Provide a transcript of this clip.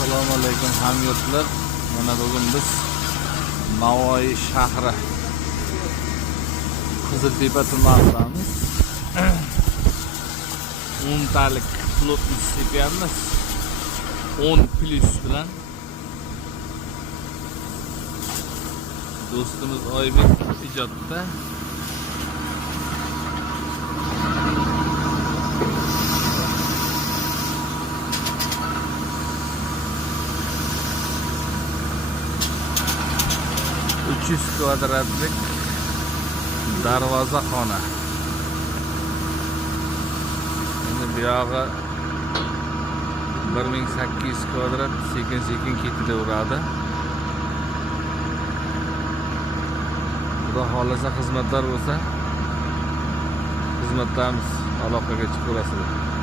Assalomu alaykum hamyurtlar. Mana bugun biz Navoiy shahri Qiziltepa tumanidamiz. 10 talik plotni sepyapmiz. 10 plus bilan. Do'stimiz Oybek ijodda. kvadratlik darvoza xona. Endi bu yog'i 1800 kvadrat sekin ketaveradi. Xudo xolasa xizmatlar bo'lsa, xizmatlarimiz aloqaga chiqib olasizlar.